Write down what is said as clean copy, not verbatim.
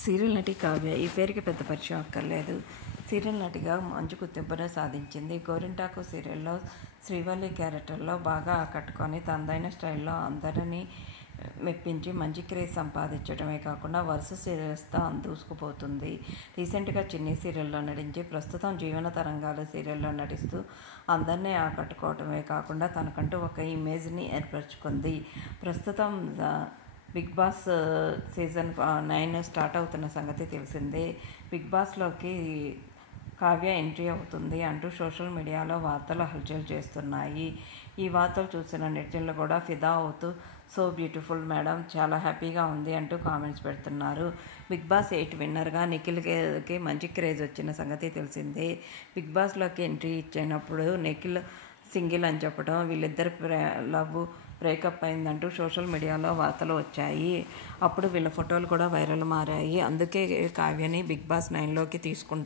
Serial నటి కావ్య ఈ పేరుకి పెద్ద పరిచయం అక్కర్లేదు. సీరియల్ నటిగా మంచి గుర్తింపును సాధించింది. గోరింటాకు సీరియల్లో శ్రీవల్లి క్యారెక్టర్లో బాగా ఆకట్టుకొని తనదైన స్టైల్లో అందరినీ మెప్పించి మంచి క్రేజ్ సంపాదించడమే కాకుండా వరుస సీరియల్స్తో దూసుకుపోతుంది. రీసెంట్గా చిన్ని సీరియల్లో నటించి ప్రస్తుతం జీవన తరంగాలు సీరియల్లో నటిస్తూ అందరినీ ఆకట్టుకోవడమే కాకుండా తనకంటూ ఒక ఇమేజ్ని ఏర్పరచుకుంది. ప్రస్తుతం బిగ్ బాస్ సీజన్ 9 స్టార్ట్ అవుతున్న సంగతి తెలిసిందే. బిగ్ బాస్లోకి కావ్య ఎంట్రీ అవుతుంది అంటూ సోషల్ మీడియాలో వార్తలు హల్చల్ చేస్తున్నాయి. ఈ వార్తలు చూసిన నెటిజన్లు కూడా ఫిదా అవుతూ సో బ్యూటిఫుల్ మేడం, చాలా హ్యాపీగా ఉంది అంటూ కామెంట్స్ పెడుతున్నారు. బిగ్ బాస్ 8 విన్నర్గా నిఖిల్కి మంచి క్రేజ్ వచ్చిన సంగతి తెలిసిందే. బిగ్ బాస్లోకి ఎంట్రీ ఇచ్చినప్పుడు నిఖిల్ సింగిల్ అని చెప్పడం, వీళ్ళిద్దరి లవ్ బ్రేకప్ అయిందంటూ సోషల్ మీడియాలో వార్తలు వచ్చాయి. అప్పుడు వీళ్ళ ఫోటోలు కూడా వైరల్ మారాయి. అందుకే కావ్యని బిగ్ బాస్ 9లోకి తీసుకుంటారు.